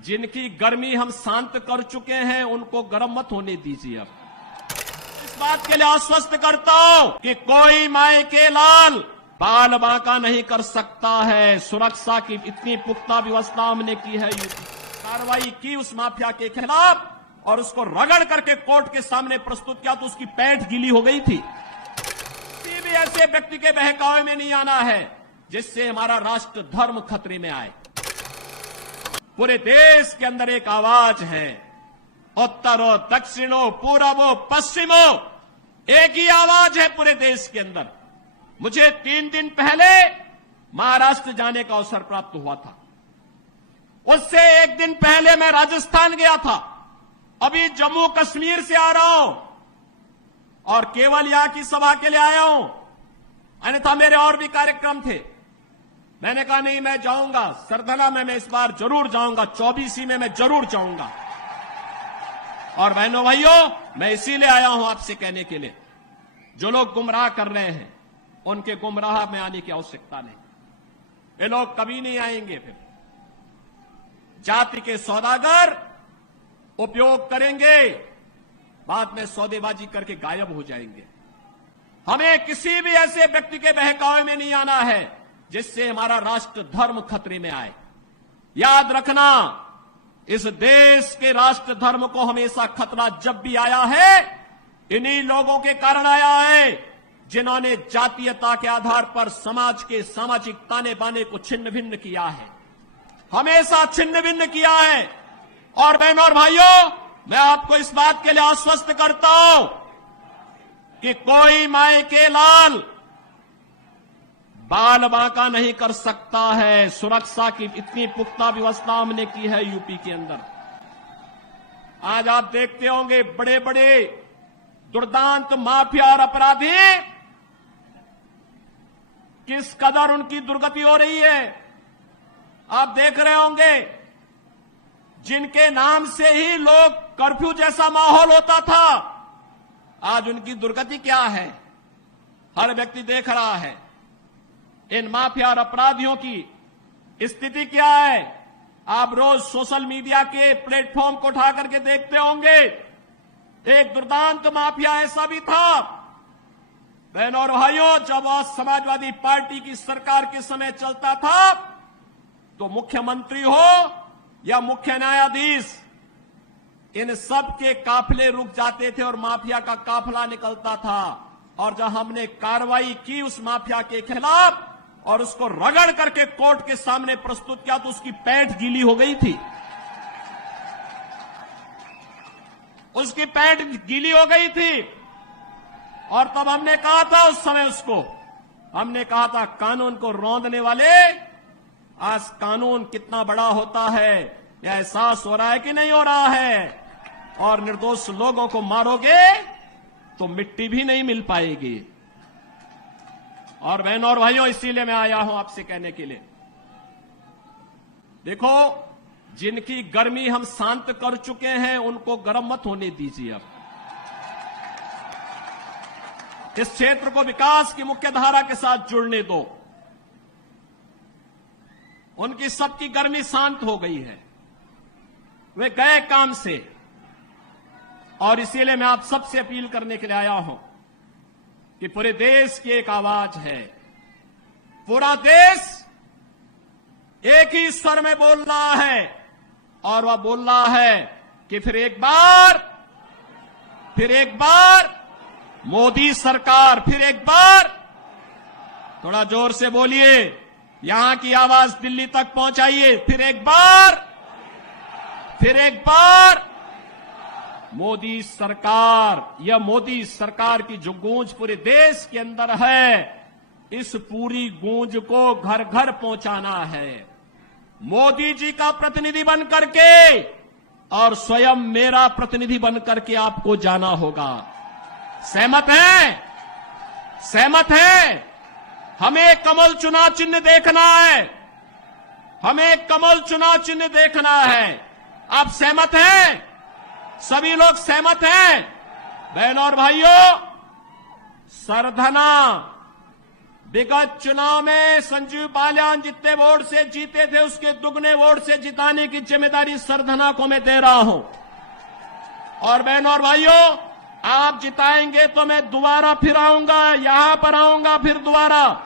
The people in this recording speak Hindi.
जिनकी गर्मी हम शांत कर चुके हैं उनको गर्म मत होने दीजिए। अब इस बात के लिए आश्वस्त करता हूं कि कोई माय के लाल बाल बांका नहीं कर सकता है। सुरक्षा की इतनी पुख्ता व्यवस्था हमने की है। कार्रवाई की उस माफिया के खिलाफ और उसको रगड़ करके कोर्ट के सामने प्रस्तुत किया तो उसकी पैंट गीली हो गई थी। किसी भी ऐसे व्यक्ति के बहकावे में नहीं आना है जिससे हमारा राष्ट्र धर्म खतरे में आए। पूरे देश के अंदर एक आवाज है, उत्तरो दक्षिणों पूर्वो पश्चिमो, एक ही आवाज है पूरे देश के अंदर। मुझे 3 दिन पहले महाराष्ट्र जाने का अवसर प्राप्त हुआ था। उससे 1 दिन पहले मैं राजस्थान गया था। अभी जम्मू कश्मीर से आ रहा हूं और केवल यहां की सभा के लिए आया हूं, अन्यथा मेरे और भी कार्यक्रम थे। मैंने कहा नहीं, मैं जाऊंगा सरधना में, मैं इस बार जरूर जाऊंगा, 24 में मैं जरूर जाऊंगा। और बहनों भाइयों, मैं इसीलिए आया हूं आपसे कहने के लिए, जो लोग गुमराह कर रहे हैं उनके गुमराह में आने की आवश्यकता नहीं। ये लोग कभी नहीं आएंगे। फिर जाति के सौदागर उपयोग करेंगे, बाद में सौदेबाजी करके गायब हो जाएंगे। हमें किसी भी ऐसे व्यक्ति के बहकावे में नहीं आना है जिससे हमारा राष्ट्र धर्म खतरे में आए। याद रखना, इस देश के राष्ट्र धर्म को हमेशा खतरा जब भी आया है, इन्हीं लोगों के कारण आया है जिन्होंने जातीयता के आधार पर समाज के सामाजिक ताने बाने को छिन्न भिन्न किया है, हमेशा छिन्न भिन्न किया है। और बहनों और भाइयों, मैं आपको इस बात के लिए आश्वस्त करता हूं कि कोई माय के लाल बाल बांका नहीं कर सकता है। सुरक्षा की इतनी पुख्ता व्यवस्था हमने की है यूपी के अंदर। आज आप देखते होंगे बड़े बड़े दुर्दांत माफिया और अपराधी किस कदर उनकी दुर्गति हो रही है। आप देख रहे होंगे, जिनके नाम से ही लोग कर्फ्यू जैसा माहौल होता था, आज उनकी दुर्गति क्या है हर व्यक्ति देख रहा है। इन माफिया और अपराधियों की स्थिति क्या है, आप रोज सोशल मीडिया के प्लेटफॉर्म को उठा करके देखते होंगे। एक दुर्दांत माफिया ऐसा भी था, बहनों और भाइयों, जब आज समाजवादी पार्टी की सरकार के समय चलता था तो मुख्यमंत्री हो या मुख्य न्यायाधीश, इन सब के काफिले रुक जाते थे और माफिया का काफिला निकलता था। और जब हमने कार्रवाई की उस माफिया के खिलाफ और उसको रगड़ करके कोर्ट के सामने प्रस्तुत किया तो उसकी पैंट गीली हो गई थी। उसकी पैंट गीली हो गई थी। और तब हमने कहा था, उस समय उसको हमने कहा था, कानून को रौंदने वाले, आज कानून कितना बड़ा होता है यह एहसास हो रहा है कि नहीं हो रहा है। और निर्दोष लोगों को मारोगे तो मिट्टी भी नहीं मिल पाएगी। और बहनों और भाइयों, इसीलिए मैं आया हूं आपसे कहने के लिए, देखो, जिनकी गर्मी हम शांत कर चुके हैं उनको गर्म मत होने दीजिए। अब इस क्षेत्र को विकास की मुख्य धारा के साथ जुड़ने दो। उनकी सबकी गर्मी शांत हो गई है, वे गए काम से। और इसीलिए मैं आप सबसे अपील करने के लिए आया हूं कि पूरे देश की एक आवाज है, पूरा देश एक ही स्वर में बोल रहा है। और वह बोल रहा है कि फिर एक बार मोदी सरकार, फिर एक बार, थोड़ा जोर से बोलिए, यहां की आवाज दिल्ली तक पहुंचाइए, फिर एक बार मोदी सरकार। यह मोदी सरकार की जो गूंज पूरे देश के अंदर है, इस पूरी गूंज को घर घर पहुंचाना है। मोदी जी का प्रतिनिधि बन करके और स्वयं मेरा प्रतिनिधि बन करके आपको जाना होगा। सहमत हैं? सहमत हैं? हमें कमल चुनाव चिन्ह देखना है, हमें कमल चुनाव चिन्ह देखना है। आप सहमत हैं? सभी लोग सहमत हैं? बहनों और भाइयों, सरधना विगत चुनाव में संजीव बालियान जितने वोट से जीते थे उसके दुगने वोट से जिताने की जिम्मेदारी सरधना को मैं दे रहा हूं। और बहनों और भाइयों, आप जिताएंगे तो मैं दोबारा फिर आऊंगा, यहां पर आऊंगा फिर दोबारा।